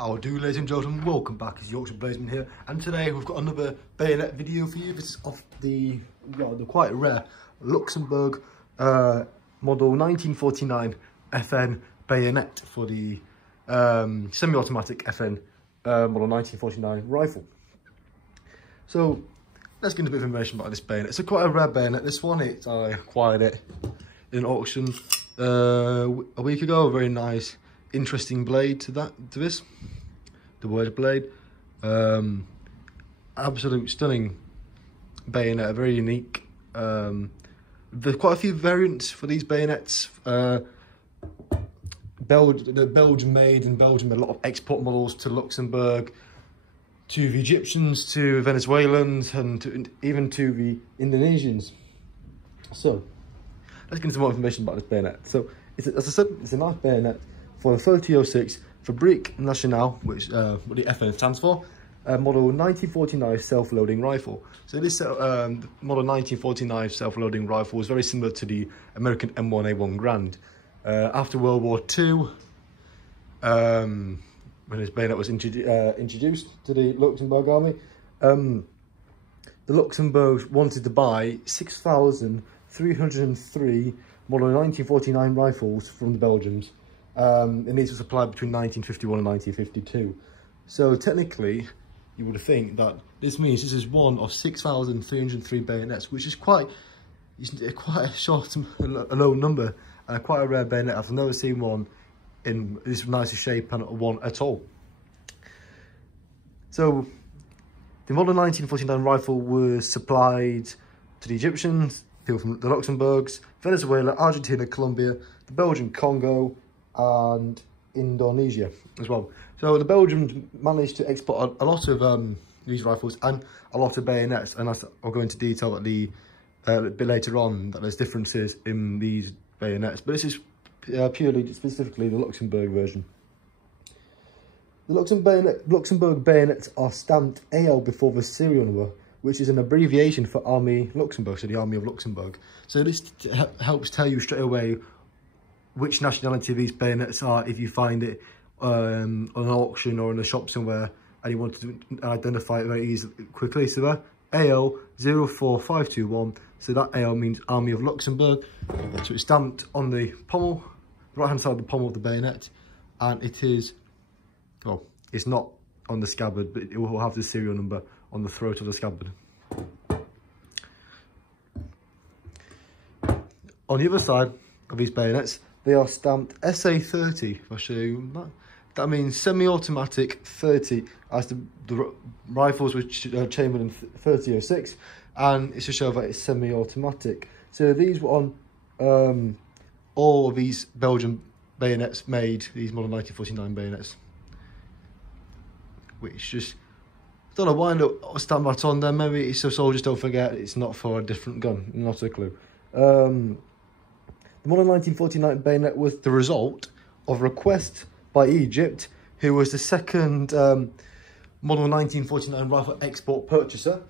How do, ladies and gentlemen, welcome back. It's Yorkshire Blazeman here, and today we've got another bayonet video for you. This is off the quite rare Luxembourg model 1949 FN Bayonet for the semi-automatic FN model 1949 rifle. So let's get into a bit of information about this bayonet. It's quite a rare bayonet. This one, I acquired it in an auction a week ago. A very nice, interesting blade to this, the word blade. Absolute stunning bayonet, very unique. There's quite a few variants for these bayonets. They're Belgian made, and Belgium made a lot of export models to Luxembourg, to the Egyptians, to Venezuelans, and even to the Indonesians. So let's get into more information about this bayonet. So as I said, it's a nice bayonet for the 3006 Fabrique Nationale, which what the FN stands for, model 1949 self-loading rifle. So this model 1949 self-loading rifle was very similar to the American M1A1 Grand. After World War II, when this bayonet was introduced to the Luxembourg army, the Luxembourg wanted to buy 6,303 model 1949 rifles from the Belgians. And these were supplied between 1951 and 1952. So technically, you would think that this means this is one of 6,303 bayonets, which is quite a short, a low number, and quite a rare bayonet. I've never seen one in this nicer shape and one at all. So the model 1949 rifle was supplied to the Egyptians, people from the Luxembourgs, Venezuela, Argentina, Colombia, the Belgian Congo, and Indonesia as well. So the Belgians managed to export a lot of these rifles and a lot of bayonets, and I'll go into detail at the a bit later on that there's differences in these bayonets, but this is purely specifically the Luxembourg version. The Luxembourg bayonets are stamped AL before the serial number, which is an abbreviation for Army Luxembourg, so the Army of Luxembourg. So this helps tell you straight away which nationality these bayonets are if you find it on an auction or in a shop somewhere and you want to identify it very easily, quickly. So that AL 04521, so that AL means Army of Luxembourg. So it's stamped on the pommel, right hand side of the pommel of the bayonet, and it is, well, it's not on the scabbard, but it will have the serial number on the throat of the scabbard. On the other side of these bayonets, they are stamped SA30. If I show you that means semi-automatic 30, as the rifles were chambered in 3006, and it's to show that it's semi-automatic. So these were on all of these Belgian bayonets made, these model 1949 bayonets, which just, I don't know why I stamp that on there. Maybe it's so soldiers don't forget it's not for a different gun, not a clue. The model 1949 bayonet was the result of a request by Egypt, who was the second model 1949 rifle export purchaser,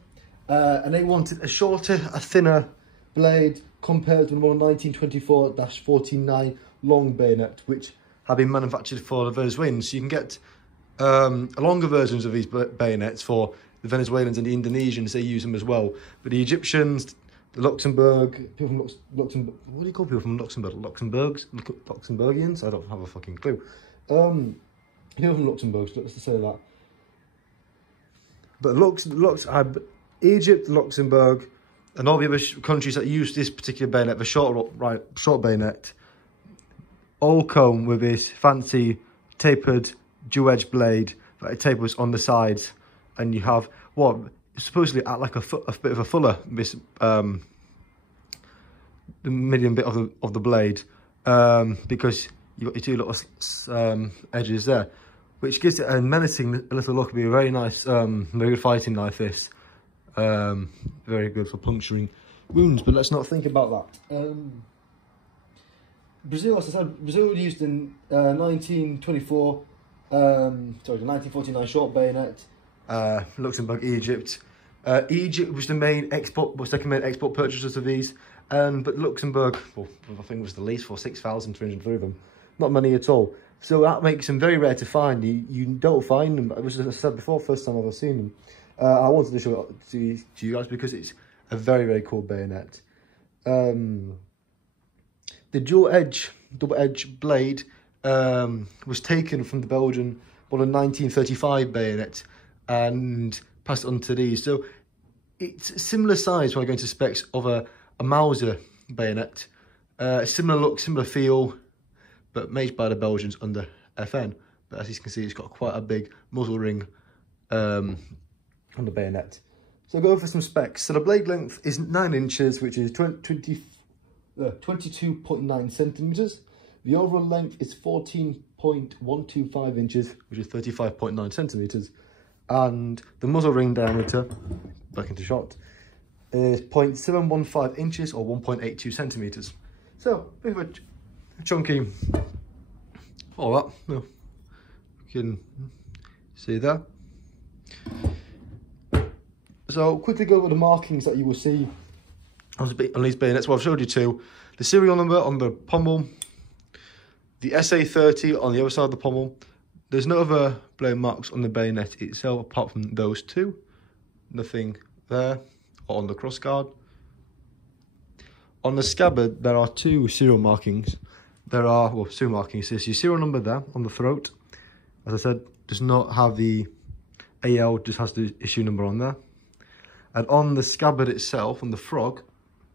and they wanted a shorter, a thinner blade compared to the model 1924-49 long bayonet, which had been manufactured for the Venezuelans. So you can get longer versions of these bayonets for the Venezuelans and the Indonesians. They use them as well, but the Egyptians, the Luxembourg, people from Luxembourg, what do you call people from Luxembourg? Luxembourgians? I don't have a fucking clue. People from Luxembourg, let's say that. But Egypt, Luxembourg, and all the other countries that use this particular bayonet, the short bayonet, all come with this fancy tapered dual-edged blade that it tapers on the sides, and you have what supposedly at like a bit of a fuller, this the medium bit of the blade, because you've got your two little edges there, which gives it a menacing little look. It'd be a very nice, very good fighting knife, this. Very good for puncturing wounds, but let's not think about that. Brazil, as I said, Brazil used in 1924, the 1949 short bayonet. Luxembourg, Egypt. Egypt was the second main export purchasers of these, but Luxembourg, well, I think was the least for 6,303 of them. Not many at all. So that makes them very rare to find. You don't find them. It was, as I said before, first time I've ever seen them. I wanted to show it to you guys because it's a very, very cool bayonet. The double edge blade was taken from the Belgian model 1935 bayonet and passed on to these. So it's a similar size when I go into specs of a Mauser bayonet. Similar look, similar feel, but made by the Belgians under FN. But as you can see, it's got quite a big muzzle ring on the bayonet. So I'll go over some specs. So the blade length is 9 inches, which is 22.9 centimeters. The overall length is 14.125 inches, which is 35.9 centimeters. And the muzzle ring diameter, back into shot, is 0.715 inches or 1.82 centimeters. So, bit of a chunky, all that, you can see there. So, quickly go over the markings that you will see on these bayonets. Well, I've showed you two. The serial number on the pommel, the SA30 on the other side of the pommel. There's no other blade marks on the bayonet itself apart from those two. Nothing there or on the crossguard. On the scabbard, there are two serial markings. Serial markings. There's your serial number there on the throat. As I said, does not have the AL, just has the issue number on there. And on the scabbard itself, on the frog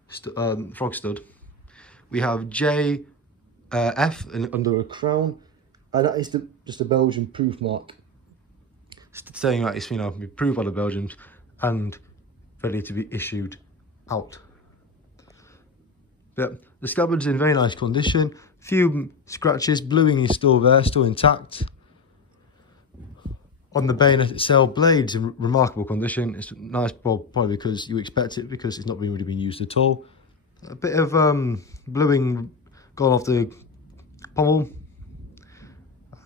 stud, we have JF under a crown, and that is just a Belgian proof mark, saying that it's approved by the Belgians and ready to be issued out. But the scabbard's in very nice condition. Few scratches, bluing is still there, still intact. On the bayonet itself, blade's in remarkable condition. It's nice, probably because you expect it, because it's not really been used at all. A bit of bluing gone off the pommel,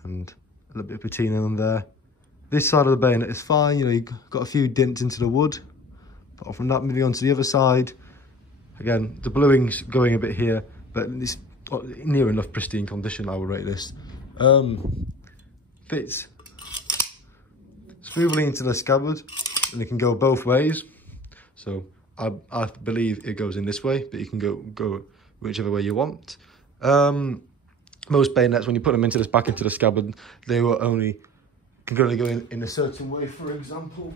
and a little bit of patina on there. This side of the bayonet is fine. You've got a few dents into the wood. Apart from that, moving on to the other side. Again, the bluing's going a bit here, but it's near enough pristine condition. I will rate this. Fits smoothly into the scabbard, and it can go both ways. So I believe it goes in this way, but you can go whichever way you want. Most bayonets, when you put them back into the scabbard, they can only go in a certain way. For example,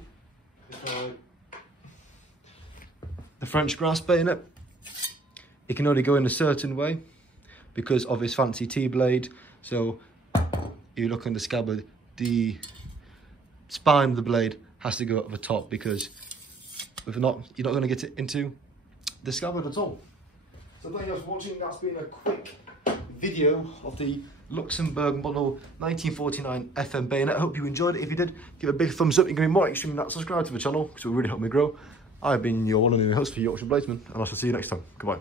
the French grass bayonet, it can only go in a certain way because of its fancy T-blade. So if you look on the scabbard, the spine of the blade has to go up the top, because if not, you're not going to get it into the scabbard at all. So thank you guys for watching. That's been a quick video of the Luxembourg model 1949 FM bayonet. I hope you enjoyed it. If you did, give it a big thumbs up. You can be more extreme than that. Subscribe to the channel because it will really help me grow. I've been your one and only host for Yorkshire Bladesman, and I shall see you next time. Goodbye.